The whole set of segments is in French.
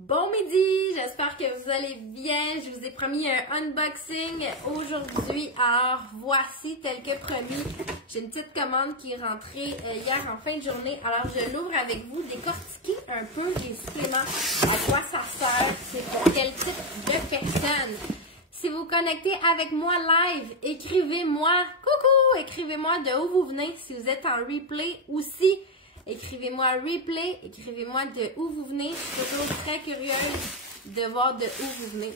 Bon midi, j'espère que vous allez bien. Je vous ai promis un unboxing aujourd'hui. Alors voici, tel que promis, j'ai une petite commande qui est rentrée hier en fin de journée. Alors je l'ouvre avec vous, décortiquer un peu les suppléments, à quoi ça sert, c'est pour quel type de personne. Si vous connectez avec moi live, écrivez-moi, coucou, écrivez-moi de où vous venez. Si vous êtes en replay aussi, écrivez-moi replay, écrivez-moi de où vous venez. Je suis toujours très curieuse de voir de où vous venez.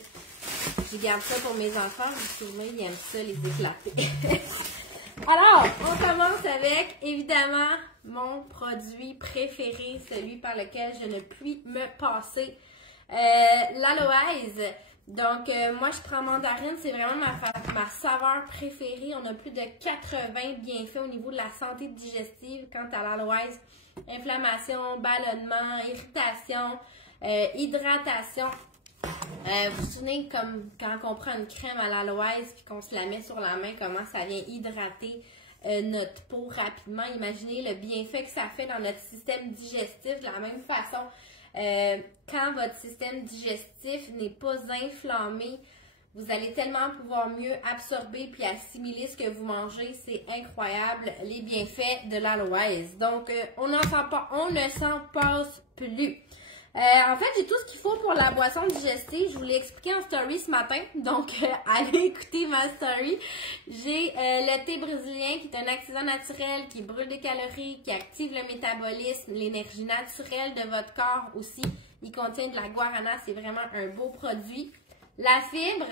Je garde ça pour mes enfants, vous savez, ils aiment ça, les éclater. Alors, on commence avec, évidemment, mon produit préféré, celui par lequel je ne puis me passer, l'aloèse. Donc, moi, je prends mandarine, c'est vraiment ma saveur préférée. On a plus de 80 bienfaits au niveau de la santé digestive quant à l'aloèse. Inflammation, ballonnement, irritation, hydratation. Vous vous souvenez comme quand on prend une crème à l'aloèse puis qu'on se la met sur la main, comment ça vient hydrater notre peau rapidement. Imaginez le bienfait que ça fait dans notre système digestif. De la même façon, quand votre système digestif n'est pas inflammé, vous allez tellement pouvoir mieux absorber puis assimiler ce que vous mangez. C'est incroyable, les bienfaits de l'aloèse. Donc, on ne s'en passe plus. En fait, j'ai tout ce qu'il faut pour la boisson digestive. Je vous l'ai expliqué en story ce matin. Donc, allez écouter ma story. J'ai le thé brésilien qui est un activant naturel qui brûle des calories, qui active le métabolisme, l'énergie naturelle de votre corps aussi. Il contient de la guarana. C'est vraiment un beau produit. La fibre,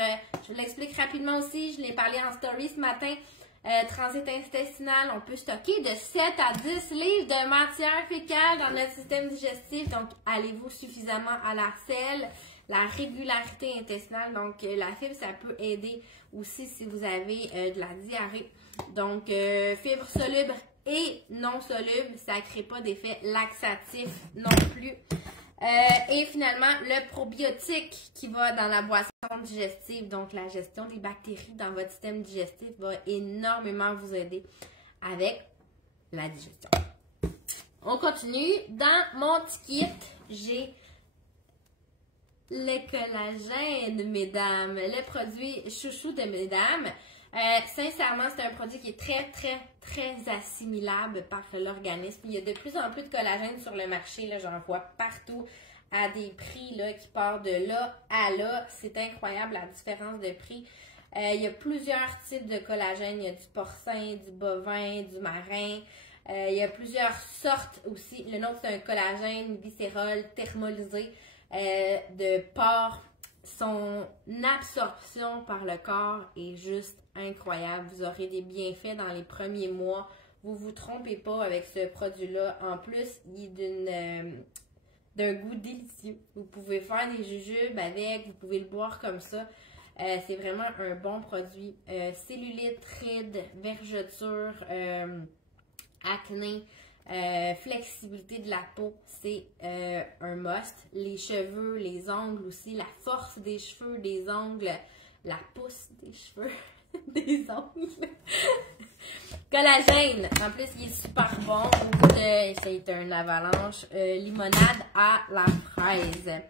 je vous l'explique rapidement aussi. Je l'ai parlé en story ce matin. Transit intestinal, on peut stocker de 7 à 10 livres de matière fécale dans notre système digestif. Donc, allez-vous suffisamment à la selle, la régularité intestinale. Donc, la fibre, ça peut aider aussi si vous avez de la diarrhée. Donc, fibre soluble et non soluble, ça ne crée pas d'effet laxatif non plus. Et finalement, le probiotique qui va dans la boisson digestive, donc la gestion des bactéries dans votre système digestif va énormément vous aider avec la digestion. On continue. Dans mon petit kit, j'ai le collagène, mesdames, le produit chouchou de mesdames. Sincèrement, c'est un produit qui est très assimilable par l'organisme. Il y a de plus en plus de collagène sur le marché, là, j'en vois partout à des prix là, qui partent de là à là. C'est incroyable la différence de prix. Il y a plusieurs types de collagène. Il y a du porcin, du bovin, du marin. Il y a plusieurs sortes aussi. Le nôtre, c'est un collagène glycérol thermolysé de porc. Son absorption par le corps est juste incroyable. Vous aurez des bienfaits dans les premiers mois. Vous ne vous trompez pas avec ce produit-là. En plus, il est d'un goût délicieux. Vous pouvez faire des jujubes avec, vous pouvez le boire comme ça. C'est vraiment un bon produit. Cellulite, rides, vergeture, acné, flexibilité de la peau, c'est un must. Les cheveux, les ongles aussi, la force des cheveux, des ongles, la pousse des cheveux, des ongles. Collagène, en plus il est super bon. C'est un avalanche. Limonade à la fraise.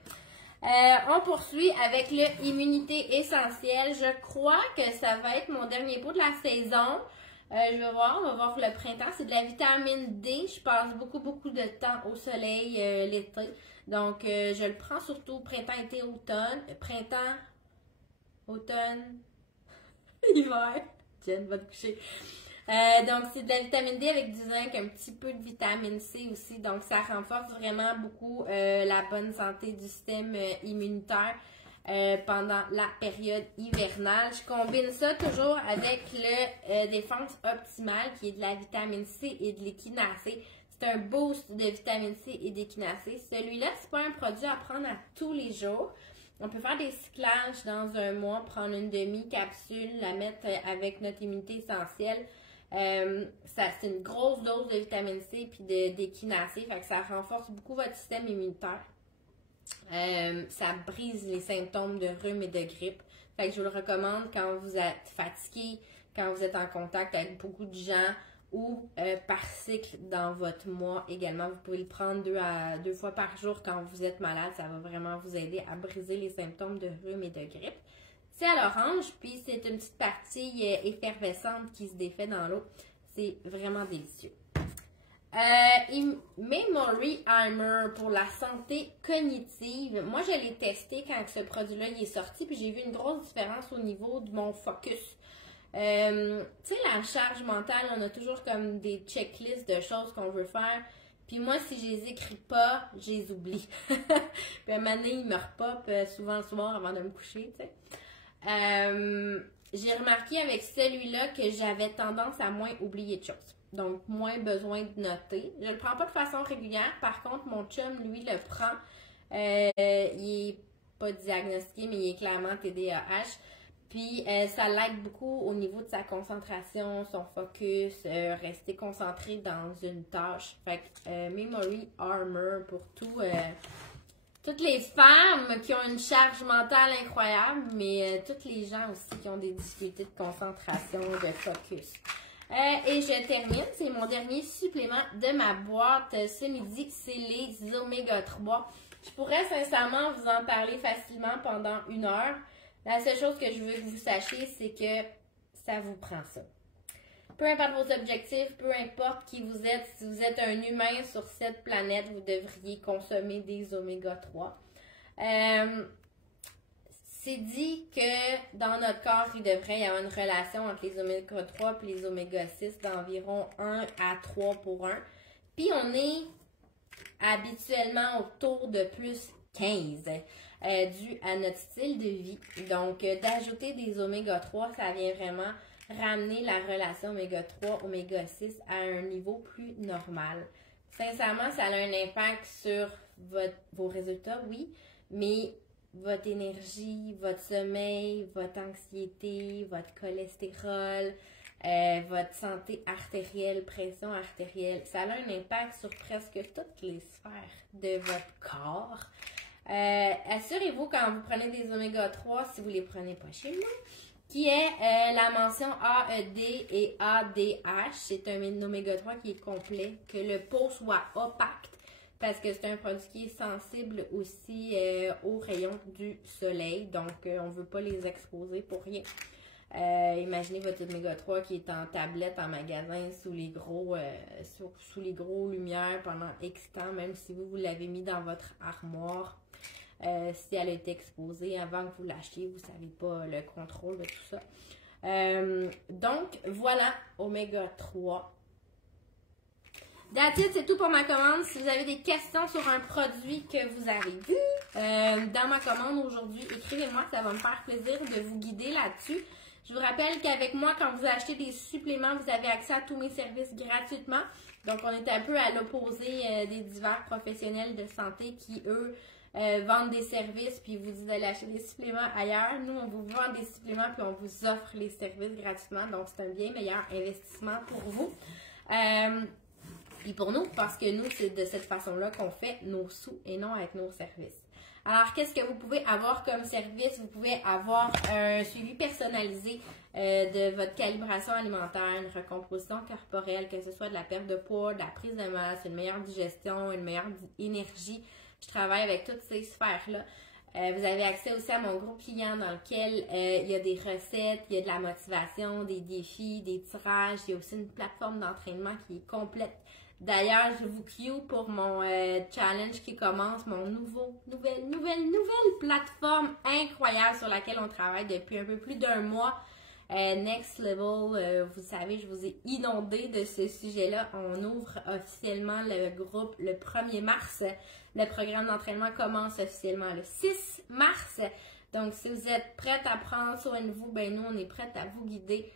On poursuit avec le immunité essentielle. Je crois que ça va être mon dernier pot de la saison. On va voir le printemps. C'est de la vitamine D. Je passe beaucoup de temps au soleil l'été. Donc, je le prends surtout printemps, été, automne. Printemps, automne, hiver. Jen va te coucher. Donc, c'est de la vitamine D avec du zinc, un petit peu de vitamine C aussi. Donc, ça renforce vraiment beaucoup la bonne santé du système immunitaire. Pendant la période hivernale. Je combine ça toujours avec le défense optimale qui est de la vitamine C et de l'équinacée. C'est un boost de vitamine C et d'équinacée. Celui-là, c'est pas un produit à prendre à tous les jours. On peut faire des cyclages dans un mois, prendre une demi-capsule, la mettre avec notre immunité essentielle. C'est une grosse dose de vitamine C et d'équinacée, fait que ça renforce beaucoup votre système immunitaire. Ça brise les symptômes de rhume et de grippe. Fait que je vous le recommande quand vous êtes fatigué, quand vous êtes en contact avec beaucoup de gens ou par cycle dans votre mois également. Vous pouvez le prendre deux fois par jour quand vous êtes malade. Ça va vraiment vous aider à briser les symptômes de rhume et de grippe. C'est à l'orange, puis c'est une petite partie effervescente qui se défait dans l'eau. C'est vraiment délicieux. Memory Armor pour la santé cognitive. Moi, je l'ai testé quand ce produit-là est sorti, puis j'ai vu une grosse différence au niveau de mon focus. Tu sais, la charge mentale, on a toujours comme des checklists de choses qu'on veut faire. Puis moi, si je les écris pas, je les oublie. Puis à un moment donné, ils me repopent souvent le soir avant de me coucher, tu sais. J'ai remarqué avec celui-là que j'avais tendance à moins oublier de choses. Donc, moins besoin de noter. Je le prends pas de façon régulière. Par contre, mon chum, lui, le prend. Il est pas diagnostiqué, mais il est clairement TDAH. Puis, ça l'aide beaucoup au niveau de sa concentration, son focus, rester concentré dans une tâche. Fait que Memory Armor pour toutes les femmes qui ont une charge mentale incroyable, mais toutes les gens aussi qui ont des difficultés de concentration, de focus. Et je termine, c'est mon dernier supplément de ma boîte ce midi, c'est les Oméga 3. Je pourrais sincèrement vous en parler facilement pendant 1 heure. La seule chose que je veux que vous sachiez, c'est que ça vous prend ça. Peu importe vos objectifs, peu importe qui vous êtes, si vous êtes un humain sur cette planète, vous devriez consommer des Oméga 3. C'est dit que dans notre corps, il devrait y avoir une relation entre les Oméga 3 et les Oméga 6 d'environ 1 à 3 pour 1. Puis on est habituellement autour de plus 15 dû à notre style de vie. Donc, d'ajouter des Oméga 3, ça vient vraiment ramener la relation Oméga 3, Oméga 6 à un niveau plus normal. Sincèrement, ça a un impact sur vos résultats, oui, mais votre énergie, votre sommeil, votre anxiété, votre cholestérol, votre santé artérielle, pression artérielle, ça a un impact sur presque toutes les sphères de votre corps. Assurez-vous quand vous prenez des Oméga 3, si vous ne les prenez pas chez nous, qui est la mention AED et ADH. C'est un Oméga 3 qui est complet, que le pot soit opaque, parce que c'est un produit qui est sensible aussi aux rayons du soleil, donc on ne veut pas les exposer pour rien. Imaginez votre Oméga 3 qui est en tablette en magasin sous les gros lumières pendant X temps, même si vous l'avez mis dans votre armoire. Si elle a été exposée avant que vous l'achetiez, vous ne savez pas le contrôle de tout ça. Donc, voilà, Oméga 3. That's it, c'est tout pour ma commande. Si vous avez des questions sur un produit que vous avez vu dans ma commande aujourd'hui, écrivez-moi, ça va me faire plaisir de vous guider là-dessus. Je vous rappelle qu'avec moi, quand vous achetez des suppléments, vous avez accès à tous mes services gratuitement. Donc, on est un peu à l'opposé des divers professionnels de santé qui, eux, vendent des services puis vous disent d'aller acheter des suppléments ailleurs. Nous, on vous vend des suppléments puis on vous offre les services gratuitement. Donc, c'est un bien meilleur investissement pour vous. Puis pour nous, parce que nous, c'est de cette façon-là qu'on fait nos sous et non avec nos services. Alors, qu'est-ce que vous pouvez avoir comme service? Vous pouvez avoir un suivi personnalisé de votre calibration alimentaire, une recomposition corporelle, que ce soit de la perte de poids, de la prise de masse, une meilleure digestion, une meilleure énergie. Je travaille avec toutes ces sphères-là. Vous avez accès aussi à mon groupe client dans lequel il y a des recettes, il y a de la motivation, des défis, des tirages. Il y a aussi une plateforme d'entraînement qui est complète. D'ailleurs, je vous cue pour mon challenge qui commence, mon nouvelle plateforme incroyable sur laquelle on travaille depuis un peu plus d'1 mois. Next Level, vous savez, je vous ai inondé de ce sujet-là. On ouvre officiellement le groupe le 1er mars. Le programme d'entraînement commence officiellement le 6 mars. Donc, si vous êtes prête à prendre soin de vous, ben nous, on est prête à vous guider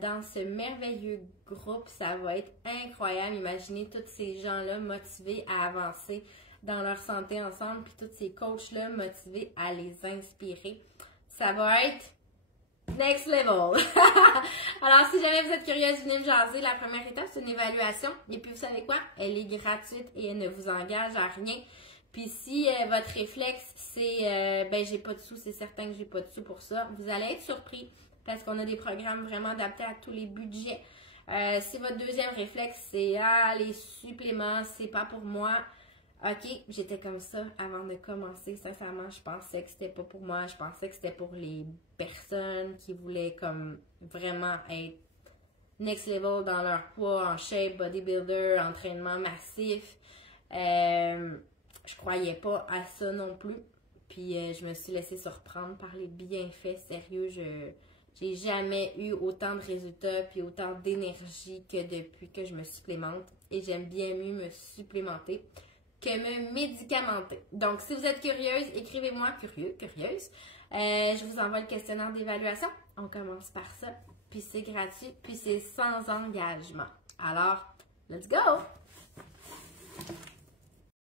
dans ce merveilleux groupe. Ça va être incroyable. Imaginez tous ces gens-là motivés à avancer dans leur santé ensemble, puis tous ces coachs-là motivés à les inspirer. Ça va être next level! Alors, si jamais vous êtes curieuse, venez me jaser. La première étape, c'est une évaluation. Et puis, vous savez quoi? Elle est gratuite et elle ne vous engage à rien. Puis, si votre réflexe, c'est ben, j'ai pas de sous, c'est certain que j'ai pas de sous pour ça, vous allez être surpris parce qu'on a des programmes vraiment adaptés à tous les budgets. Si votre deuxième réflexe, c'est « Ah, les suppléments, c'est pas pour moi », ok, j'étais comme ça avant de commencer. Sincèrement, je pensais que c'était pas pour moi. Je pensais que c'était pour les personnes qui voulaient comme vraiment être next level dans leur poids, en shape, bodybuilder, entraînement massif. Je croyais pas à ça non plus. Puis je me suis laissée surprendre par les bienfaits. Sérieux, j'ai jamais eu autant de résultats puis autant d'énergie que depuis que je me supplémente. Et j'aime bien mieux me supplémenter que me médicamenter. Donc, si vous êtes curieuse, écrivez-moi curieuse. Je vous envoie le questionnaire d'évaluation. On commence par ça. Puis c'est gratuit, puis c'est sans engagement. Alors, let's go!